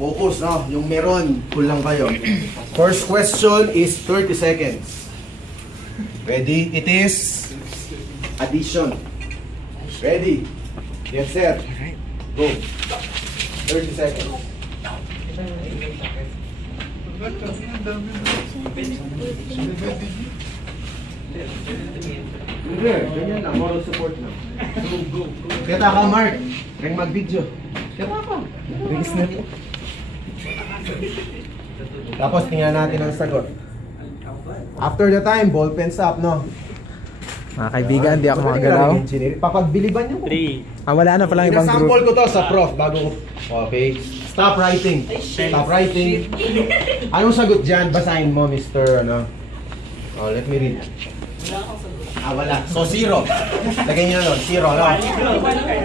Focus, no? Yung meron, kulang kayo. First question is 30 seconds. Ready? It is addition. Ready? Get set. Go. 30 seconds. Hindi, ganyan lang. Moral support lang. Kita ka, Mark. Ring mag-video. Kita ka. Release na ito. Tapos tingnan natin ang sagot. After the time, ball pen stop, no? Mga kaibigan, di ako makagalaw. Papagbiliban nyo. Wala na palang ibang group. Inasample ko to sa prof bago. Okay. Stop writing. Stop writing. Anong sagot dyan? Basahin mo, Mr. Ano? Oh, let me read. Wala. So, 0. Lagay nyo na nun. 0, no?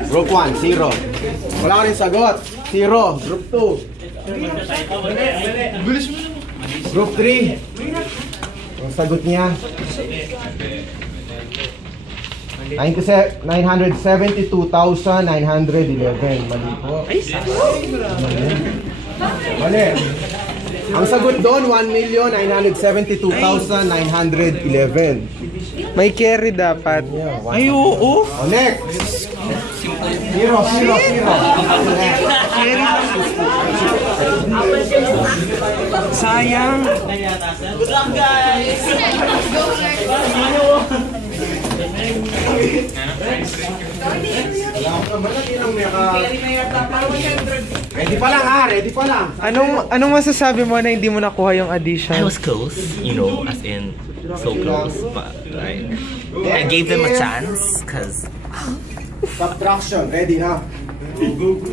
Group 1, 0. Wala ka rin sagot. 0. Group 2. Group 3. Ang sagot niya. 972,911. Mali po. Mali. Ang sagot doon, 1,972,911. May carry dapat. Ay, oo. Oh, next. 0, 0, 0. Sayang. Good luck, guys! Ready pa lang ha, ready pa lang. Anong masasabi mo na hindi mo nakuha yung addition? I was close, you know, as in so close, but like I gave them a chance because Subtraction, ready na. 30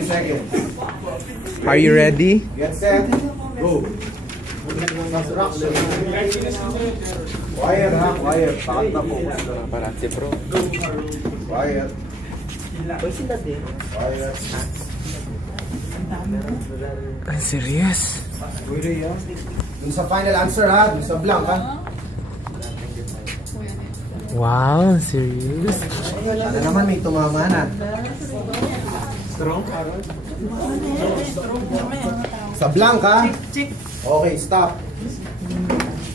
seconds. Are you ready? Get set. Go. Subtraction. Quiet ha, quiet. Bakit na po? Paparazzi bro. Quiet. Quiet. Serious? Pwede yan. Dun sa final answer ha, dun sa blank ha. Wow, serious? Ano naman may tumama na. Strong? Sa blank ha? Okay, stop.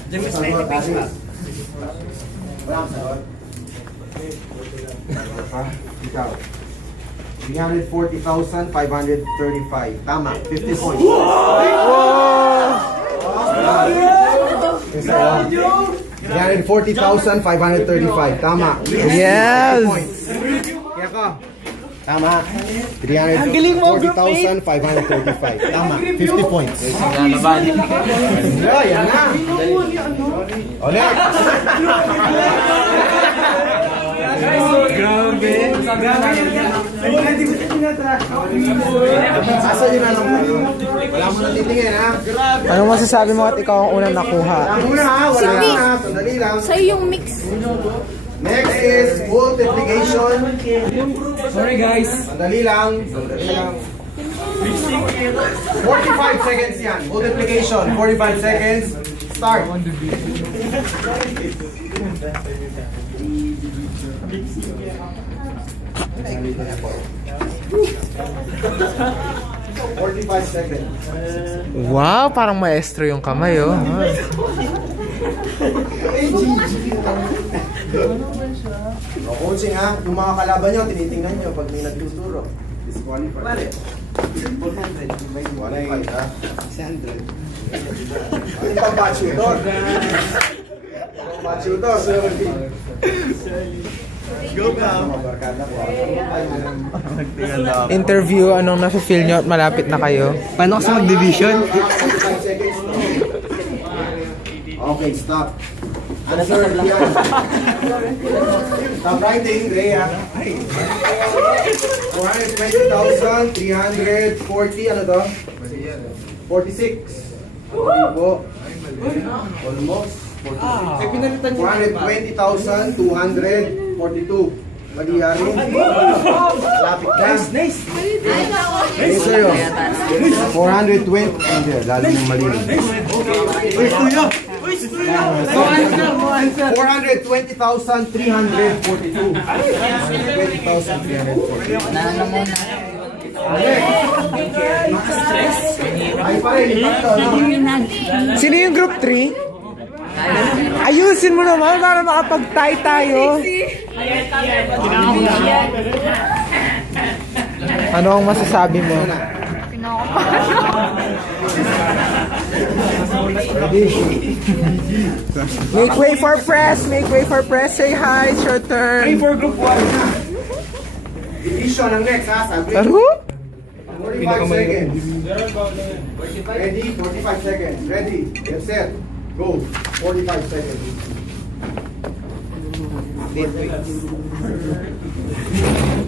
Sagot, Alice. Walang sagot. Ikaw. 340,535. Tama, 50 points. Wow! 340,535. Tama. Yes! 50 points. Kaya ka. Tama. 340,535. Tama. 50 points. Yan na. Ulit. Grabe. Asa yun na lang. Wala mo na titingin ha. Anong masasabi mo at ikaw ang unang nakuha? Wala ha. Wala na. Sandali lang. Sa'yo yung mix. Next is multiplication. Sorry guys. Sandali lang. Sandali lang. 45 seconds yan. Multiplication. 45 seconds. Start. 45 seconds. Wow, parang maestro yung kamay oh. Coaching ha, yung mga kalaban nyo, tinitingnan nyo pag may nagtuturo. Disqualified. Vale. 100 ha? 600. Ano pang bachutor? Bachutor. Go now. Interview, anong nafe-feel nyo at malapit na kayo? paano kasi mag-division? Okay, stop. Answer yan. Stop writing, Rhea. 420,340, ano to? 46. Hindi po. Almost. 420,242. Mali rin. Lapit na. Nice. Ayun sa'yo. 420. Hindi, lalo yung mali. 420,342. 420,342. pare, tatlo, no? Sino yung group 3? Ayusin mo naman para makapag-tie tayo. Ano ang masasabi mo? Make way for press! Make way for press! Say hi! It's your turn! For group 1. Division ang next, ha? Sabi. Ano? 45 seconds. Ready? 45 seconds. Ready? Get set. Go. 45 seconds.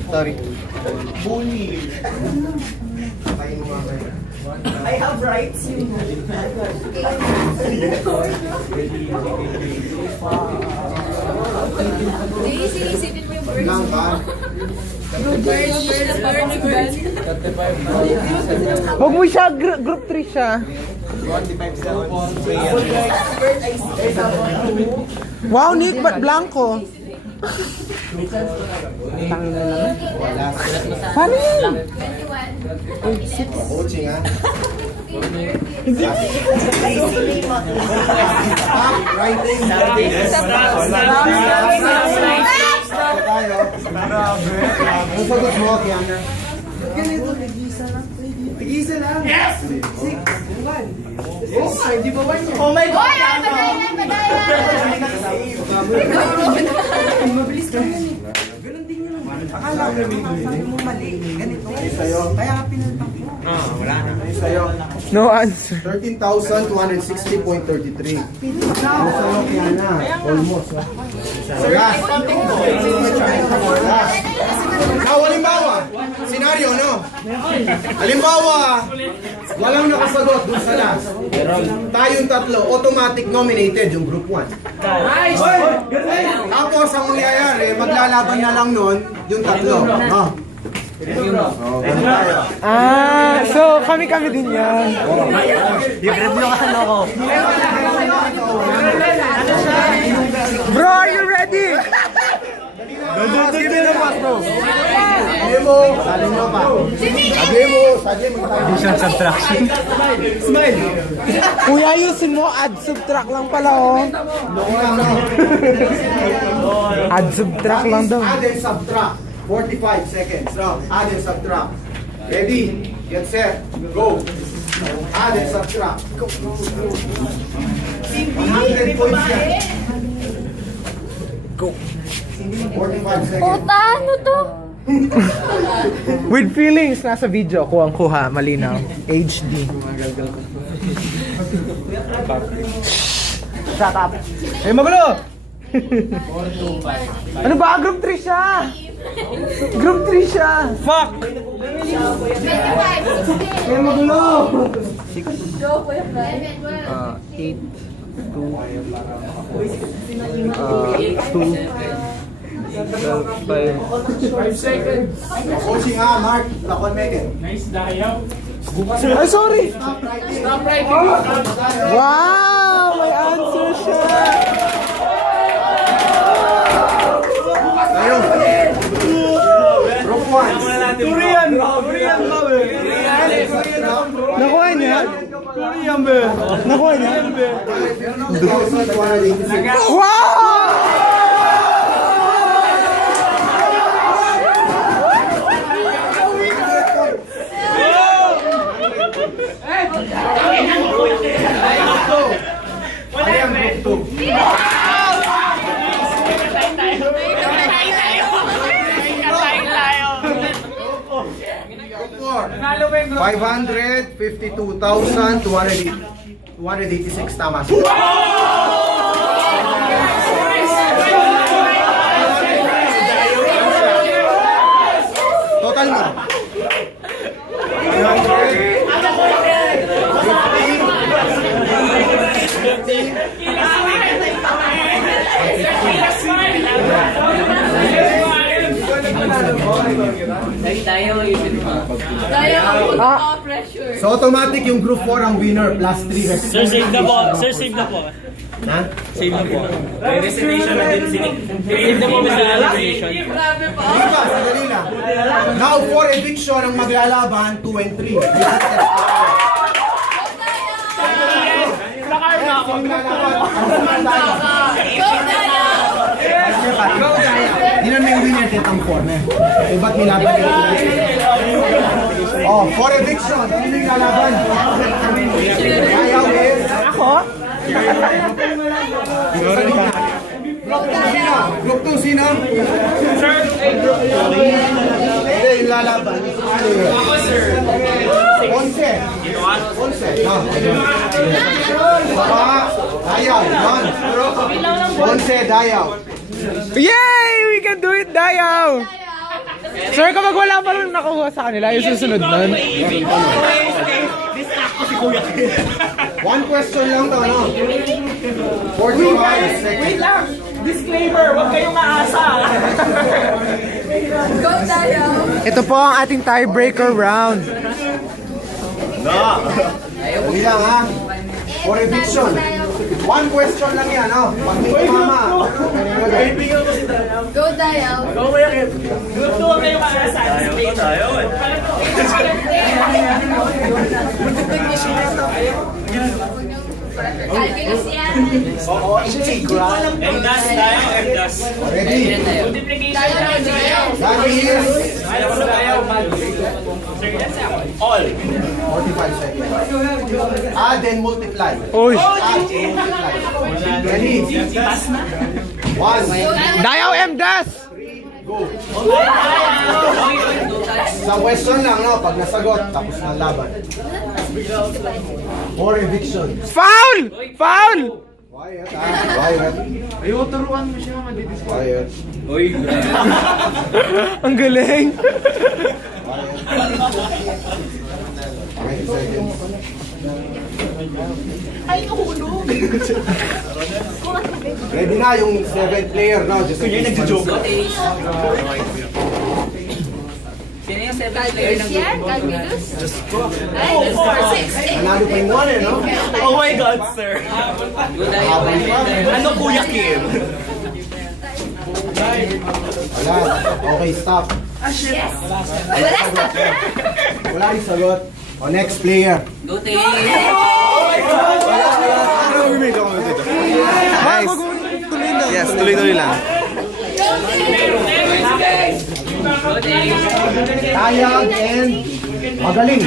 Sorry. Bully. Tayo mo nga kayo. I have rights, you know. Isipin mo yung birds. Lang ba? Birds. Huwag mo siya, group 3 siya. 45 seconds. Wow, Nick, ba't blanco? Paano yun? 21. Coaching, ha? Writing. Tayo. Ang sagot mo, Kiana? Ganito, tigisa lang. Yes! Oh my God! Badayan! Mabilis ka yan eh. Ganon din yun. Akala ko sabi mo mali. Ganito. Sa'yo. Kaya ka pinalpak mo. Sa'yo. No answer. 13,260.33. Ano sa'yo, Kiana? Almost, ha? Last. Last. Now, halimbawa, senaryo, no? Halimbawa, walang nakasagot dun sa last. Tayong tatlo, automatic nominated yung group 1. Tapos, ang mangyayari, maglalaban na lang nun yung tatlo. No? Ah, so kami din yan. Yung review ka ano ko. Bro, are you ready? Sabi mo, sabi mo pa. Sabi mo, Addition, subtraction. Kuya, ayusin mo, add subtract lang pala oh. Add subtract lang daw. Add and subtract. 45 seconds. No, add and subtract. Ready? Get set. Go. Add and subtract. 100 points yan. Go. 45 seconds. Puta, ano to? With feelings, nasa video, kuha, malinaw. HD. Shut up. Eh, magulo! Ano ba? Group 3 siya! Group 3 siya! Fuck! 25. 16. Eh, magulo! Go, Kuya Fred. 8, 2, 5 seconds. Coaching ha, Mark. Lakon Megan. Ay, sorry! Stop writing. Wow! May answer siya! Tayo. Group 1. Korean. Nakuha niya? Nakuha niya? Wow! Group 552,286 tama. Total mo. 150. Daya mo pressure. So automatic yung group 4 ang winner plus 3 rest. Sir, save na po. Sir, save na po. Ha? Save na po. May resignation na din. Save na po sa resignation. Grabe pa. Di ba? Sadali lang. Now for eviction ang maglalaban 2 and 3. Di na may winner tetang corner. Eh, ba't nilaban kayo? Oh, for eviction. Sino yung lalaban? Ayaw is... Ako? Group 2, sino? Hindi, yung lalaban. Ako, sir. 11. 11. No. Saka, Dayaw. 1. 11, Dayaw. Yay! We can do it, Dayaw! Sir, kapag wala pa rin nakuha sa kanila, yung susunod nun. One question lang to, no? 45 seconds. Wait lang! Disclaimer, huwag kayong maasa. Go tayo. Ito po ang ating tiebreaker round. Dali lang, ha? For eviction. One question lang yan, no? Pag may tumama. Go tayo. Gusto huwag kayong maasa. Calculus yan. Endas tayo, endas. Ready? Multiplication Tayo. That is all. 45 seconds. Add and multiply. Uy! Add and multiply. Ready? 1. Dayaw M-Das! Sa question lang, no? Pag nasagot, tapos na laban. For eviction. Foul! Foul! Quiet, ha? Quiet. Ayaw, turuan mo siya, madidis. Quiet. Ang galing! 20 seconds. Ready na yung 7th player, no? Just in case. Calculus yan. Calculus. Ay, 4, 6, 8. Nanalo pa yung 1, eh, no? Oh my God, sir. Ano Kuya Kim? Wala. Okay, stop. Yes. Wala, stop na. Wala rin sagot. O, next player. Guys! Yes, tuloy-tuloy lang. Tayang and magaling.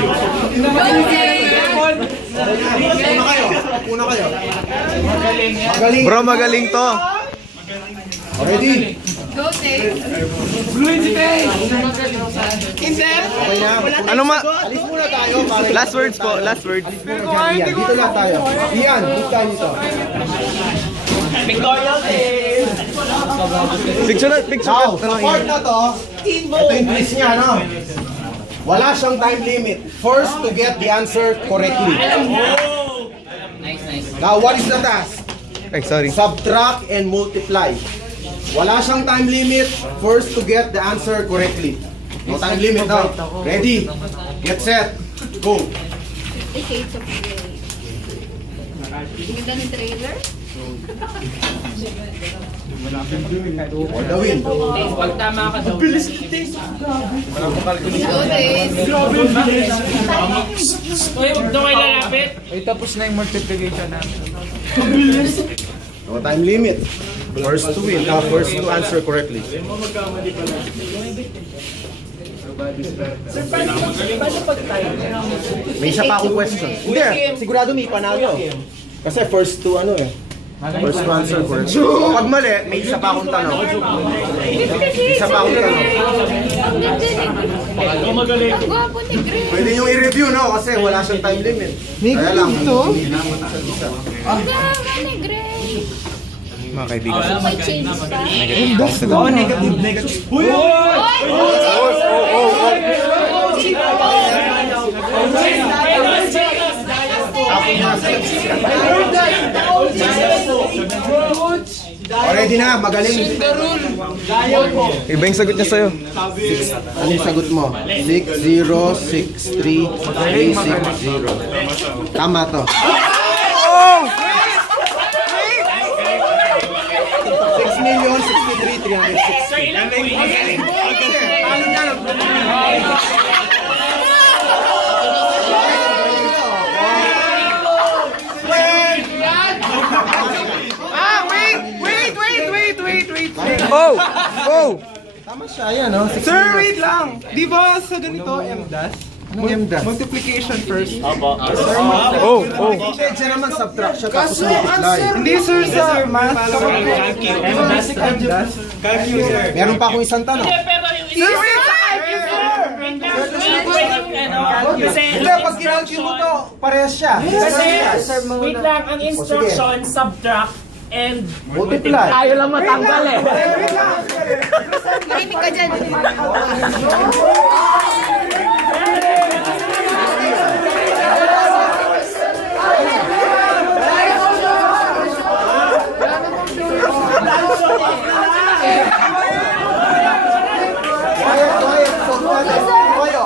Una kayo. Magaling. Bro, magaling to. Ready? Go, Tay. Okay na. Ano ma... Alis muna tayo. Para Last words po, last words. Ian, dito lang tayo. Ian, dito tayo dito. Pictorial Day. Picture na, picture Now, na. sa part na to, ito yung twist niya, no? Wala siyang time limit. First to get the answer correctly. Now, what is the task? Ay, sorry. Subtract and multiply. Wala siyang time limit. First to get the answer correctly. No time limit now. Ready? Get set. Go. The Shades of Grey. Ganda ng trailer. For the win. Pag tama ka daw. Go, Tay. Uy, huwag daw kayo lalapit. Ay, tapos na yung multiplication namin. No time limit. First to win. First to answer correctly. May isa pa akong question. Hindi, sigurado may panalo. Kasi first to ano eh. First to answer correctly. Pag mali, may isa pa akong tanong. Isa pa akong tanong. Ang gwapo ni Grey. Pwede nyo i-review, no? Kasi wala siyang time limit. Kaya lang. Ang gwapo ni Grey. Mga kaibigan. So, may change pa. Oo, negative, negative. Oy! Ready na, magaling. Iba yung sagot niya sa'yo. Ano yung sagot mo? 6063360. Tama to. Oh! 6,063,360. Oh! Oh! Tama siya, yan, no? Sir, wait lang! Di ba sa ganito, MDAS? Anong MDAS? Multiplication first. Opo. Oh, oh. Hindi, dyan naman subtraction tapos multiply. Hindi sir, sa math. Basic MDAS. Meron pa akong isang tanong. Sir, wait! Hindi, pag kinalculate mo to, parehas siya. Wait lang, ang instruction, subtract and Multiply. Ayaw lang matanggal eh. Marinig ka dyan. Quiet. Kayo.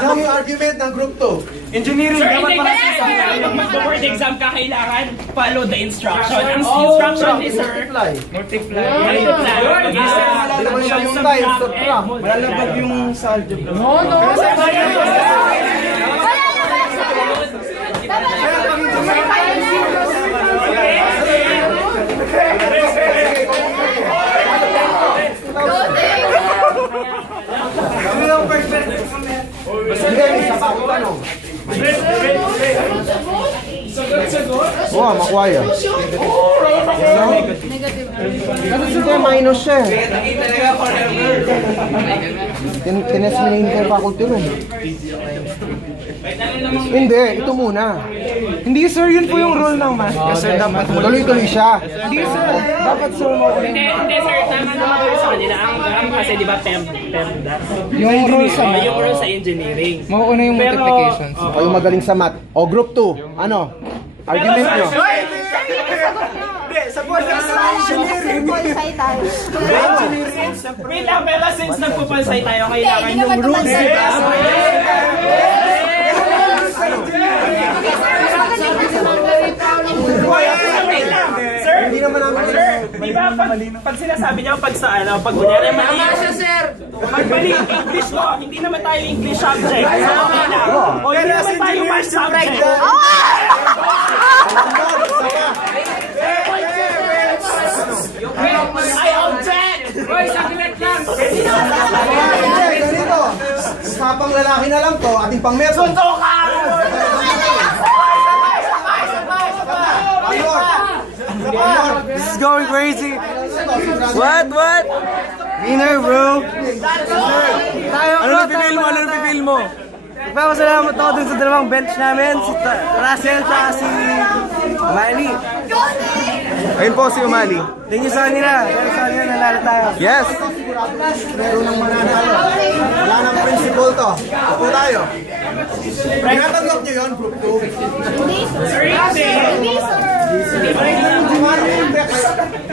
Ano yung argument ng group 2? engineering. Dapat pala pag mag-board exam ka, kailangan follow the instruction. Ang instruction ni sir, Multiply. multiply. Hindi naman siya yung time, subtract. Malalabag yung sa algebra. Hindi, may isa pa akong tanong. Oo, makuha Kasi minus siya eh. Tines mo na yung faculty room. Hindi, ito muna. Hindi sir, yun po yung rule ng math. Kasi dapat Tuloy-tuloy siya. Hindi sir, dapat sir mo Hindi sir, tama naman kayo sa kanila. Ang kasi di ba PEMDA? yung rule sa math. Yung rule sa engineering. Makuuna yung Pero, multiplications. Kayo magaling sa math. O group 2, ano? Argument nyo. Wait lang, pero since nagpupalsay tayo, kailangan yung rules, di ba? Wait lang, sir, Hindi naman namin di ba pag sinasabi niya, pag sa ano, pag kunyari mali, pag mali English mo, hindi naman tayo English subject. So, okay lang. O hindi naman tayo math subject. I object! Hoy, saglit lang! Hindi, ganito. Usapang lalaki na lang to, ating pang meron. Sunto ka! This is going crazy. What? Winner, bro. Tayo, ano napipil mo? Ano napipil mo? Nagpapasalamat ako dun sa dalawang bench namin, si Russell at si Umali. Ayun po si Umali. Thank you sa kanila. Nanalo tayo. Yes! Meron ng mananalo. Wala nang principle to. Upo tayo. Tinatanggap nyo yun, group 2.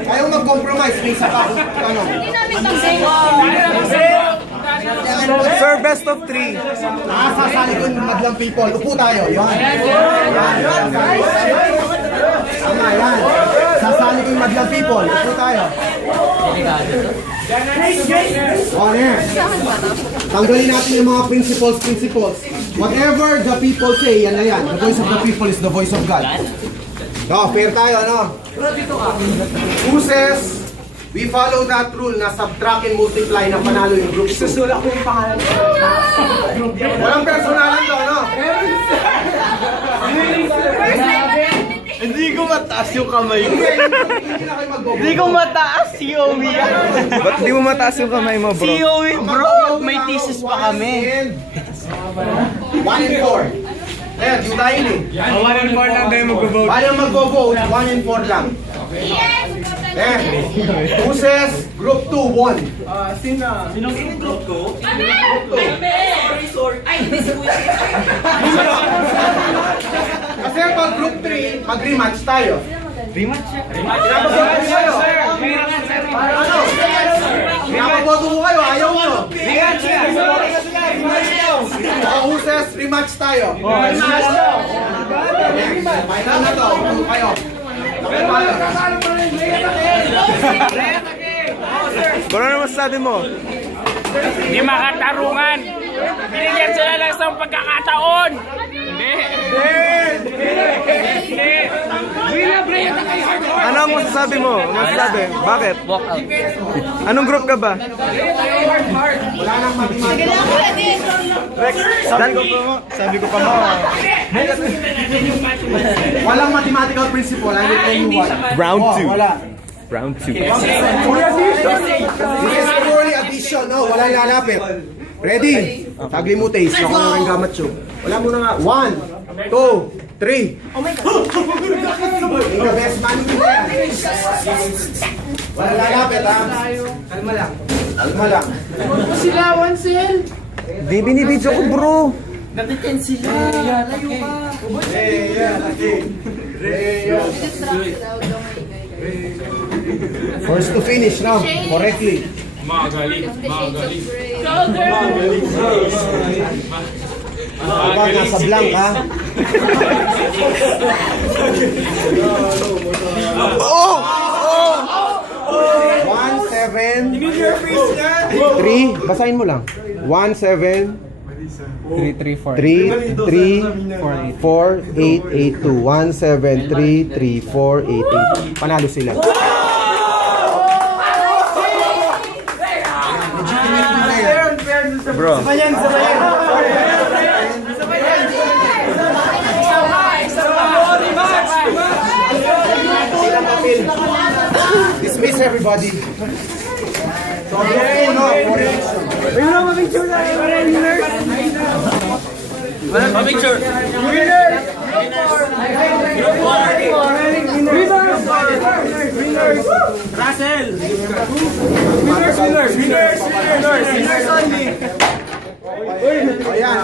Ayaw mag-compromise. May isa pa akong tanong. Sir, best of 3. Sasali ko yung madlang people. Upo tayo. Yan. Tama, yan. Sasali ko yung madlang people. Upo tayo. O, yan. Tanggalin natin yung mga principles. Whatever the people say, yan na yan. The voice of the people is the voice of God. No, fair tayo, no? Who says we follow that rule na subtract and multiply na panalo yung group 2? Susulak ko yung pangalan. Walang personalan to, no? Hindi ko mataas yung kamay ko. Hindi na kayo mag-go. Hindi ko mataas, COE. Ba't di mo mataas yung kamay mo, bro? COE, bro! May thesis pa kami. 1 and 4. Ayan, yung tayo eh. 1 and 4 lang kayo mag-vote. Paano mag-vote? 1 and 4 lang. Eh, who says group 2 won? Kasi pag group 3, mag-rematch tayo. Rematch ko kayo. Ano? Pinapaboto ko kayo, ayaw mo. Who says rematch tayo? Rematch. Final na to. Kayo. Ano naman sabi mo? Hindi makatarungan! Binigyan sila lang sa pagkakataon! Hindi! Ano ang masasabi mo? Masasabi? Bakit? Walk out. Anong group ka ba? Sabi ko pa mo. Walang mathematical principle. I will tell you what. Round 2. Wala. Round 2. This is purely addition. No, walang lalapit. Ready? Tagli mo taste. Ako na rin gamat siyo. Wala muna nga. 1, 2, 3. Oh my God. Ikaw best man mo yan. Walang lalapit ha. Kalma lang. Kalma lang. Silawan, Sel. Di binibidyo ko bro. Natiten sila. Layo ka. First to finish now. Correctly. Diba, nasa blank ha? Oh! 1, 7, 3, basahin mo lang. 1, 7, 3, 4, 8, 8, 2. 1, 7, 3, 3, 4, 8, 8. Panalo sila. Bro. Dismiss everybody. So, no, Winners only! Ayan.